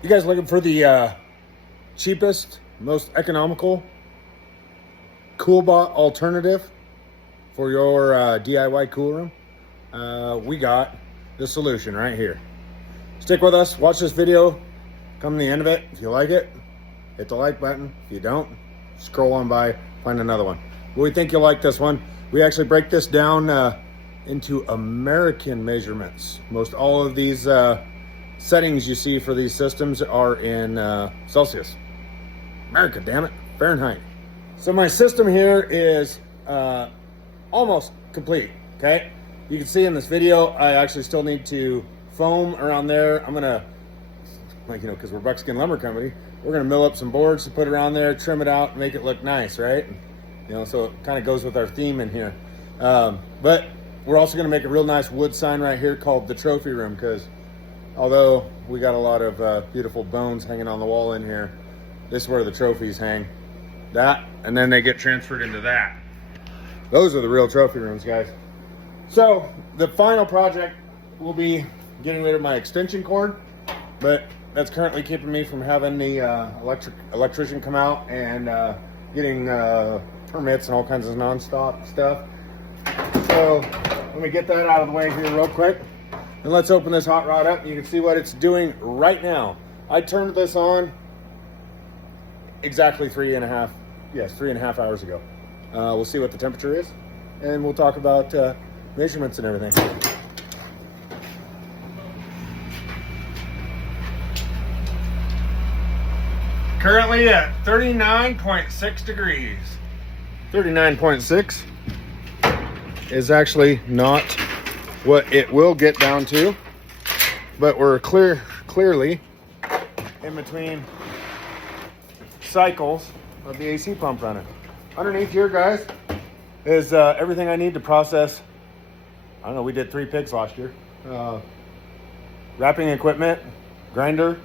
You guys looking for the cheapest, most economical Coolbot alternative for your DIY cool room? We got the solution right here. Stick with us, watch this video, come to the end of it. If you like it, hit the like button. If you don't, scroll on by, find another one. But we think you'll like this one. We actually break this down into American measurements. Most all of these settings you see for these systems are in Celsius. America, damn it, Fahrenheit. So my system here is almost complete, okay? You can see in this video, I actually still need to foam around there. I'm gonna, like, you know, because we're Buckskin Lumber Company, we're gonna mill up some boards to put around there, trim it out, make it look nice, right? You know, so it kind of goes with our theme in here. But we're also gonna make a real nice wood sign right here called the trophy room, because although we got a lot of beautiful bones hanging on the wall in here, this is where the trophies hang. That, and then they get transferred into that. Those are the real trophy rooms, guys. So the final project will be getting rid of my extension cord, but that's currently keeping me from having the electrician come out and getting permits and all kinds of non-stop stuff. So let me get that out of the way here real quick. And let's open this hot rod up and you can see what it's doing right now. I turned this on exactly 3.5 hours ago. We'll see what the temperature is and we'll talk about measurements and everything. Currently at 39.6 degrees. 39.6 is actually not what it will get down to, but we're clearly in between cycles of the AC pump running. Underneath here, guys, is everything I need to process. I don't know, we did 3 pigs last year. Wrapping equipment, grinder,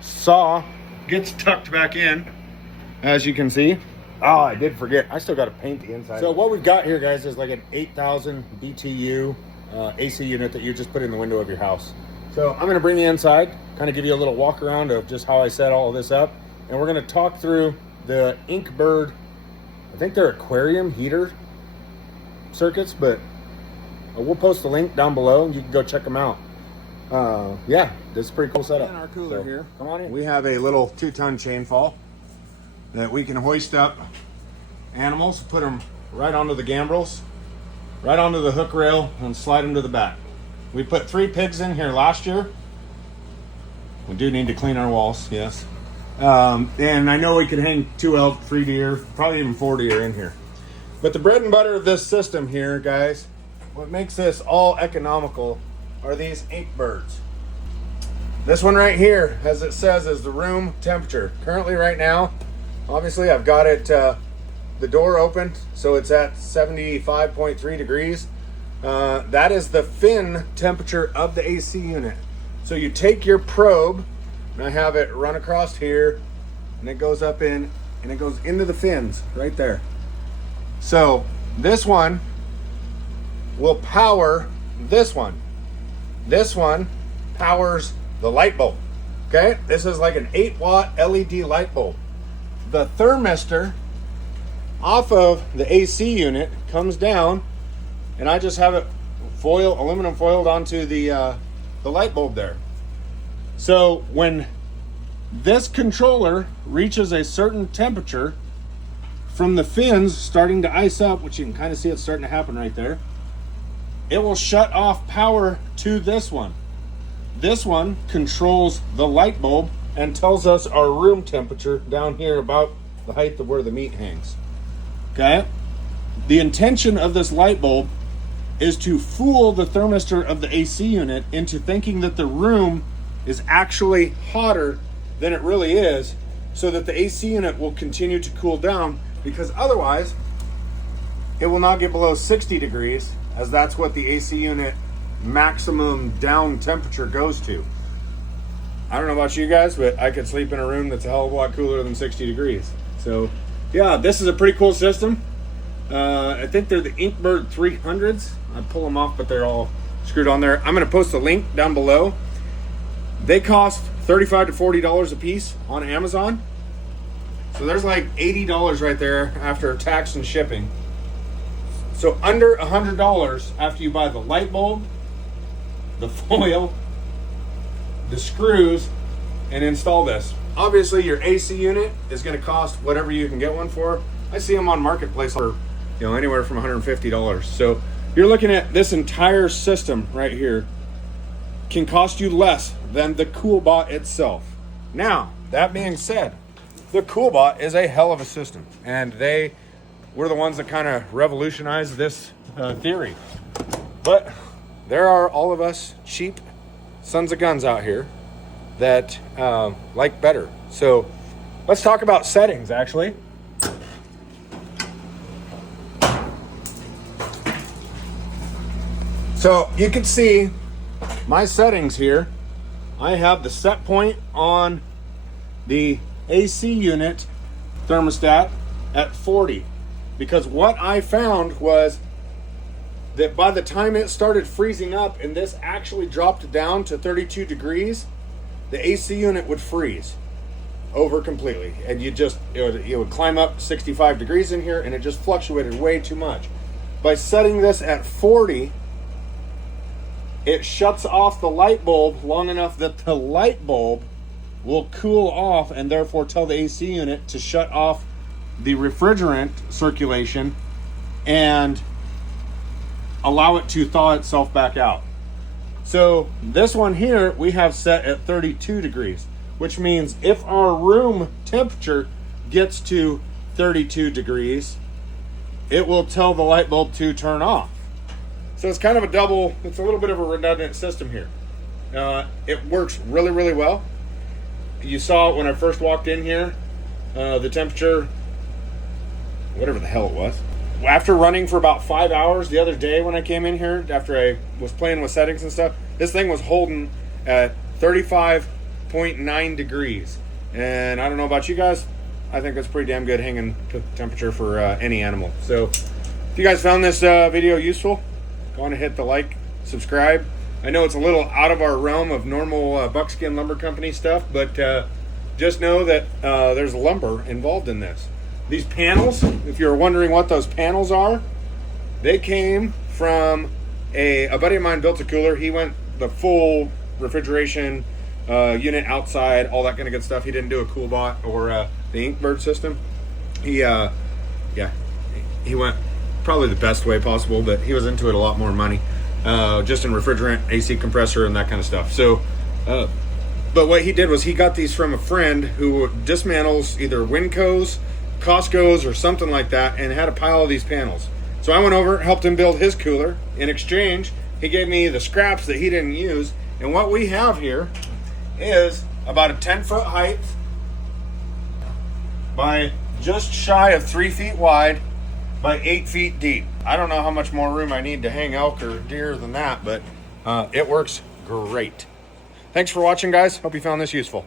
saw gets tucked back in, as you can see. Oh, I did forget. I still got to paint the inside. So what we've got here, guys, is like an 8,000 BTU AC unit that you just put in the window of your house. So I'm going to bring you inside, kind of give you a little walk around of just how I set all of this up. And we're going to talk through the Inkbird, I think they're aquarium heater circuits, but we'll post the link down below and you can go check them out. Yeah, this is a pretty cool setup. In our cooler here, come on in. We have a little 2-ton chain fall that we can hoist up animals, put them right onto the gambrels, right onto the hook rail, and slide them to the back. We put 3 pigs in here last year. We do need to clean our walls, yes. And I know we could hang 2 elk, 3 deer, probably even 4 deer in here. But the bread and butter of this system here, guys, what makes this all economical are these Inkbirds. This one right here, as it says, is the room temperature. Currently right now, obviously I've got it, the door opened, so it's at 75.3 degrees. That is the fin temperature of the AC unit. So you take your probe, and I have it run across here, and it goes up in, and it goes into the fins right there. So this one will power this one. This one powers the light bulb. Okay, this is like an 8-watt LED light bulb. The thermistor off of the AC unit comes down, and I just have it aluminum foiled onto the light bulb there. So when this controller reaches a certain temperature from the fins starting to ice up, which you can kind of see it's starting to happen right there, it will shut off power to this one. This one controls the light bulb and tells us our room temperature down here about the height of where the meat hangs. Okay? The intention of this light bulb is to fool the thermistor of the AC unit into thinking that the room is actually hotter than it really is, so that the AC unit will continue to cool down, because otherwise it will not get below 60 degrees, as that's what the AC unit maximum down temperature goes to. I don't know about you guys, but I could sleep in a room that's a hell of a lot cooler than 60 degrees. So yeah, this is a pretty cool system. I think they're the Inkbird 300s. I pull them off, but they're all screwed on there. I'm going to post a link down below. They cost $35 to $40 a piece on Amazon. So there's like $80 right there after tax and shipping. So under $100 after you buy the light bulb, the foil, the screws, and install this. Obviously your AC unit is going to cost whatever you can get one for. I see them on Marketplace for, you know, anywhere from $150. So you're looking at this entire system right here can cost you less than the Coolbot itself. Now, that being said, the Coolbot is a hell of a system, and they were the ones that kind of revolutionized this theory. But there are all of us cheap sons of guns out here that like better. So let's talk about settings, actually. So you can see my settings here. I have the set point on the AC unit thermostat at 40, because what I found was that by the time it started freezing up and this actually dropped down to 32 degrees, the AC unit would freeze over completely, and it would climb up 65 degrees in here, and it just fluctuated way too much. By setting this at 40, it shuts off the light bulb long enough that the light bulb will cool off, and therefore tell the AC unit to shut off the refrigerant circulation and allow it to thaw itself back out. So this one here we have set at 32 degrees, which means if our room temperature gets to 32 degrees, it will tell the light bulb to turn off. So it's kind of it's a little bit of a redundant system here. It works really, really well. You saw it when I first walked in here, the temperature, whatever the hell it was. After running for about 5 hours the other day when I came in here, after I was playing with settings and stuff, this thing was holding at 35.9 degrees. And I don't know about you guys, I think that's pretty damn good hanging temperature for any animal. So if you guys found this video useful, go on and hit the like, subscribe. I know it's a little out of our realm of normal Buckskin Lumber Company stuff, but just know that there's lumber involved in this. These panels, if you're wondering what those panels are, they came from a buddy of mine built a cooler. He went the full refrigeration unit outside, all that kind of good stuff. He didn't do a Coolbot or the Inkbird system. He went probably the best way possible, but he was into it a lot more money, just in refrigerant, AC compressor, and that kind of stuff. So, but what he did was he got these from a friend who dismantles either Winco's, Costco's, or something like that, and had a pile of these panels. So I went over, helped him build his cooler. In exchange, he gave me the scraps that he didn't use, and what we have here is about a 10-foot height by just shy of 3 feet wide by 8 feet deep. I don't know how much more room I need to hang elk or deer than that, but it works great. Thanks for watching, guys. Hope you found this useful.